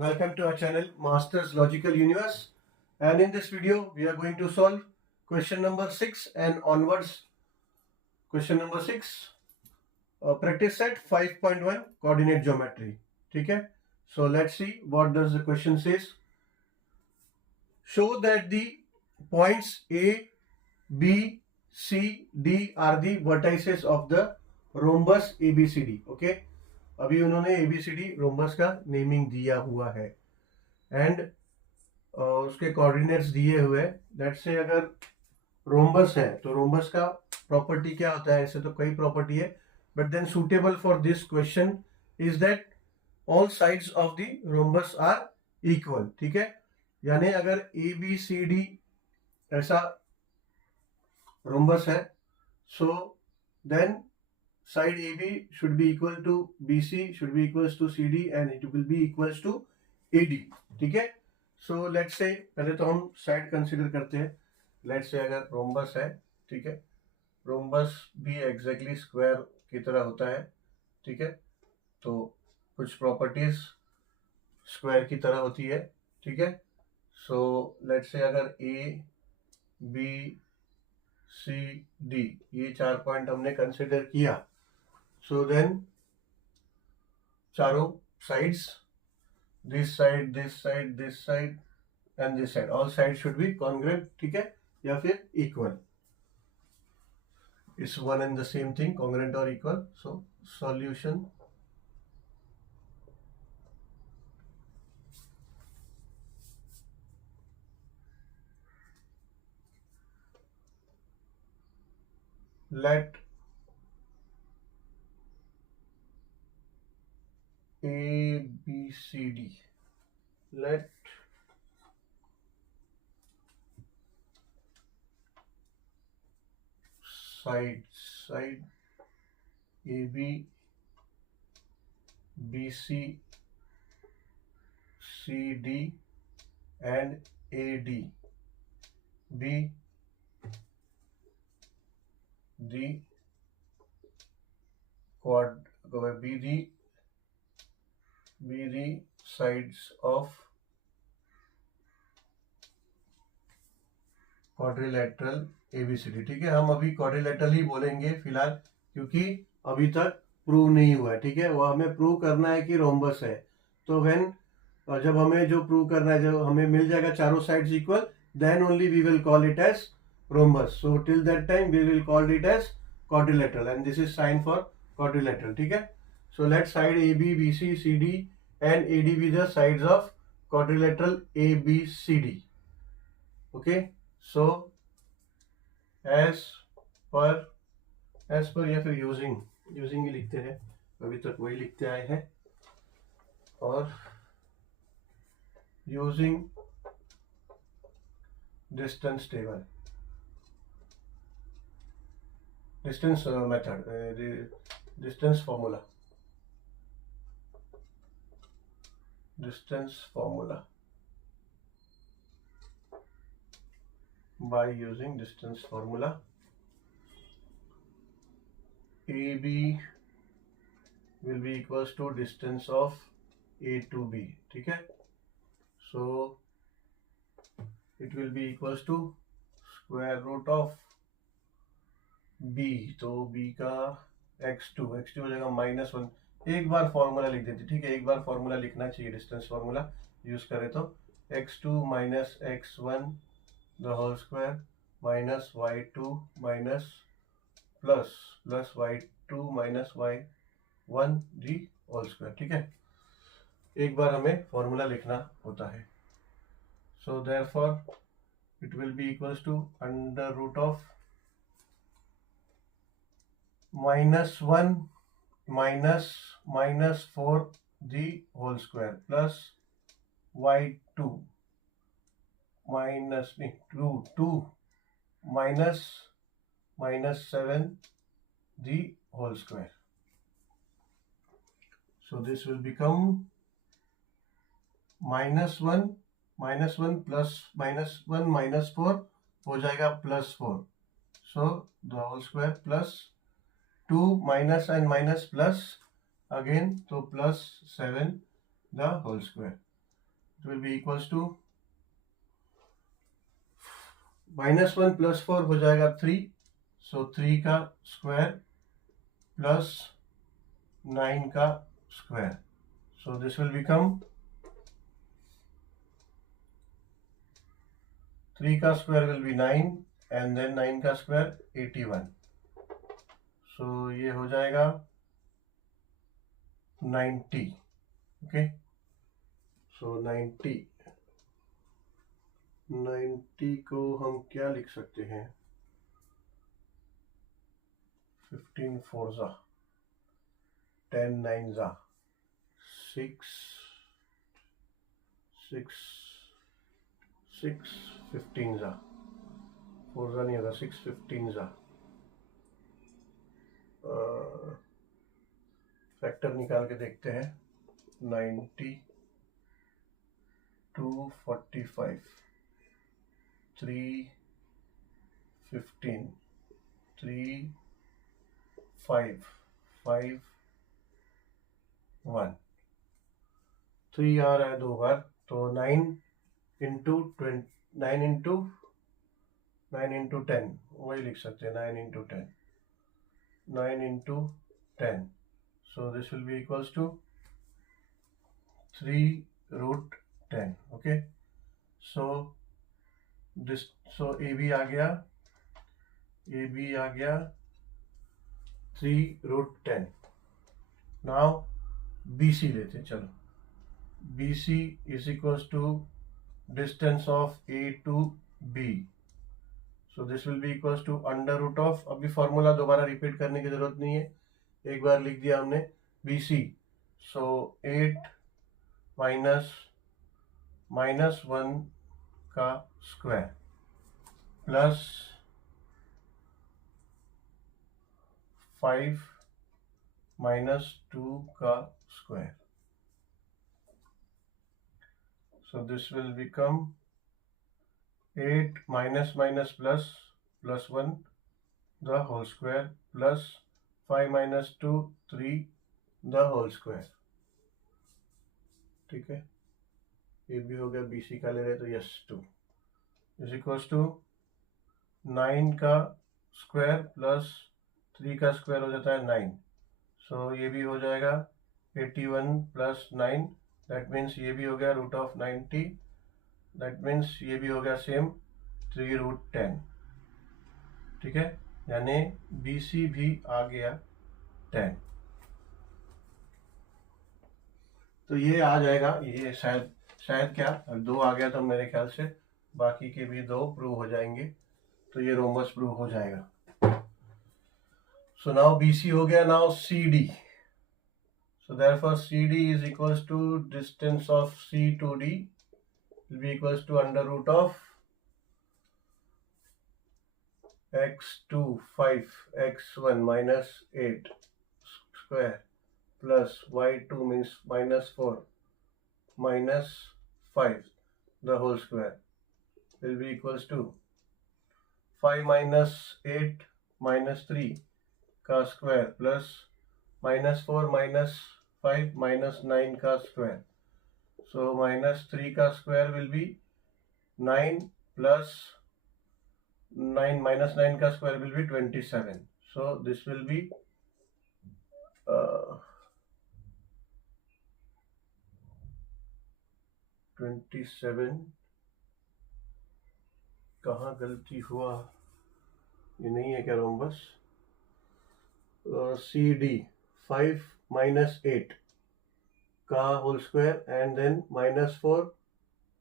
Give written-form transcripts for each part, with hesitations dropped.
Welcome to our channel Masters Logical Universe, and in this video we are going to solve question number 6 and onwards. Question number 6 practice set 5.1 coordinate geometry. Okay, so let's see what does the question says. Show that the points A, B, C, D are the vertices of the rhombus ABCD. Okay, अभी उन्होंने ABCD rhombus का naming दिया हुआ है and उसके coordinates दिए हुए हैं. लेट्स से अगर रोम्बस है तो रोम्बस का प्रॉपर्टी क्या होता है? ऐसे तो कई प्रॉपर्टी है, but then suitable for this question is that all sides of the rhombus are equal. ठीक है, यानी अगर ए बी सी डी ऐसा रोम्बस है, so then side A B should be equal to B C, should be equals to C D and it will be equals to A D. ठीक है, so let's say पहले तो हम side consider करते हैं. Let's say अगर rhombus है, ठीक है, रोम्बस भी एग्जैक्टली स्क्वायर की तरह होता है. ठीक है, तो कुछ प्रॉपर्टीज स्क्वायर की तरह होती है. ठीक है, सो लेट्स से अगर ए बी सी डी ये 4 पॉइंट हमने कंसीडर किया, सो देन चारों sides, this side, this side, this side and this side, all sides should be congruent. ठीक है, या फिर equal. It's one and the same thing, congruent or equal. So solution let A B C D, let side A B B C C D and A D be the be the sides of quadrilateral ABCD. ठीक है, हम अभी quadrilateral ही बोलेंगे फिलहाल, क्योंकि अभी तक prove नहीं हुआ है. ठीक है, वो हमें प्रूव करना है कि रोम्बस है. तो व्हेन जब हमें जो प्रूव करना है, जब हमें मिल जाएगा चारों sides equal, then only we will call it as rhombus. So till that time we will call it as quadrilateral and this is sign for quadrilateral. ठीक है, so let side AB, BC, CD and AD be the sides of quadrilateral ABCD. Okay, so as per या फिर using ही लिखते हैं, अभी तक वही लिखते आए हैं. और using distance table, distance method, distance formula by using distance formula, AB will be equals to distance of A to B. ठीक है, so it will be equals to square root of B. तो B का x2 हो जाएगा -1. एक बार formula लिख देते. ठीक है, एक बार फॉर्मूला लिखना चाहिए, डिस्टेंस फॉर्मूला यूज करें तो x2 minus x1 the whole square minus y2 minus plus y2 minus y1 the whole square. ठीक है, एक बार हमें फॉर्मूला लिखना होता है. so therefore it will be equals to under root of -1 minus 4 the whole square plus y2 minus 2 minus 7 the whole square. So this will become -1 plus -1 minus 4 हो जाएगा +4. So the whole square plus 2 minus and minus plus again, तो +7 the whole square. It will be equals to -1 + 4 हो जाएगा 3, सो 3 का square plus 9 का square, so this will become 3 का square will be 9 and then 9 का square 81, सो ये हो जाएगा 90. ओके, सो 90 को हम क्या लिख सकते हैं? 15 4 जा 10 9 जा 6 6 6 15 जा 4 जा नहीं होगा, 6 15 जा फैक्टर निकाल के देखते हैं. 90 2 45 3 15 3 5 5 1 3 आ रहा है 2 बार, तो 9 इंटू 10 वही लिख सकते हैं. 9 into 10, so this will be equals to 3√10. okay, so this, so AB आ गया 3√10. now BC लेते हैं. चलो, BC is equals to distance of A to B, so this will be equals to √ of, अभी formula दोबारा repeat करने की जरूरत नहीं है, एक बार लिख दिया हमने BC, so 8 -1 का स्क्वायर प्लस 5 -2 का square, so this will become 8 minus plus 1 the whole square plus 5 minus 2 3 the whole square. ठीक है, ये भी हो गया. BC का ले रहे तो यस 2 इज इक्वल्स टू 9 का स्क्वायर प्लस 3 का स्क्वायर हो जाता है 9, सो ये भी हो जाएगा 81 प्लस 9, दैट मीन्स ये भी हो गया √90, दैट मीन्स ये भी हो गया सेम 3√10. ठीक है, यानी BC भी आ गया 10. तो ये आ जाएगा, ये शायद क्या 2 आ गया तो मेरे ख्याल से बाकी के भी 2 प्रूव हो जाएंगे, तो ये रोम्बस प्रूव हो जाएगा. सो नाउ BC हो गया. Now CD, so therefore CD is equals to distance of C to D will be equals to √ of x2 5 x1 minus 8 square plus y2 means -4 minus 5 the whole square will be equals to 5 minus 8 minus 3 का square plus -4 minus 5 minus 9 का square, so -3 का square will be 9 plus 9 minus 9 का square will be 27, so this will be 27. कहाँ गलती हुआ, ये नहीं है क्या रोम्बस? CD 5 minus 8 का whole square and then -4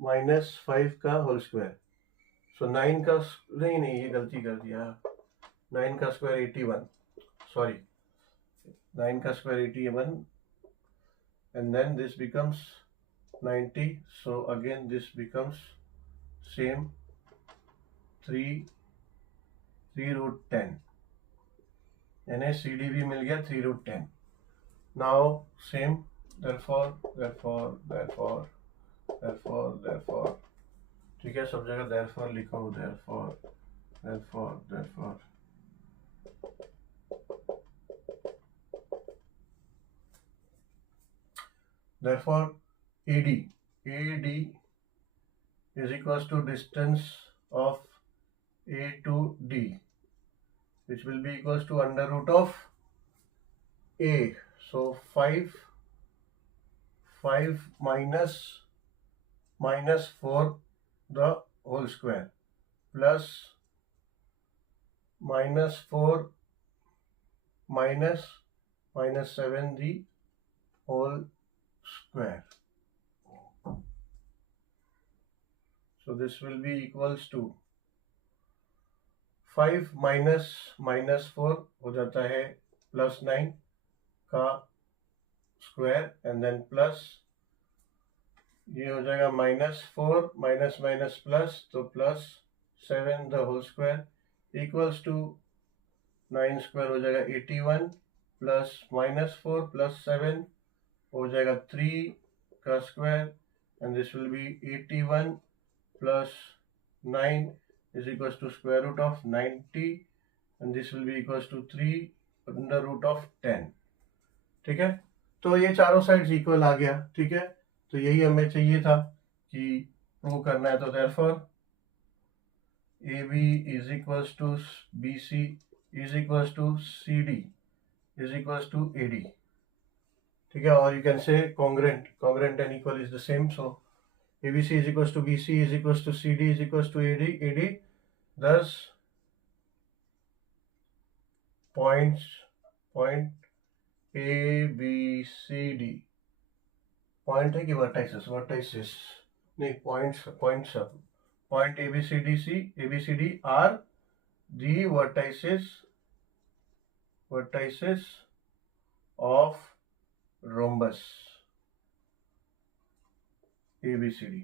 minus 5 का होल स्क्वायर, सो 9 का नहीं ये गलती कर दिया. 9 का स्क्वायर 81, सॉरी 9 का square 81 and then this becomes 90, so again this becomes same 3√10, यानी CD भी मिल गया 3√10. now same therefore ठीक है, सब जगह therefore लिखो, therefore AD AD is equals to distance of A to D, which will be equals to under root of A. So 5 minus 4 the whole square plus minus 4 minus 7 the whole square. So this will be equals to 5 minus 4 हो जाता है plus 9 का square and then plus ये हो जाएगा minus 4 minus minus plus तो plus 7 the whole square equals to 9 square हो जाएगा 81 प्लस माइनस 4 प्लस 7 हो जाएगा 3 का square and this will be 81 plus 9 is equals to square root of 90 and this will be equals to 3 under root of 10. ठीक है, तो ये चारों साइड्स इक्वल आ गया. ठीक है, तो यही हमें चाहिए था कि प्रूव करना है. तो therefore AB is equals to BC is equals to CD is equals to AD. ठीक है, और you can say congruent and equal is the same. So ABC is equals to BC is equals to CD is equals to AD. Thus point A B C D point है कि vertices नहीं points point A B C D are the vertices of rhombus ABCD.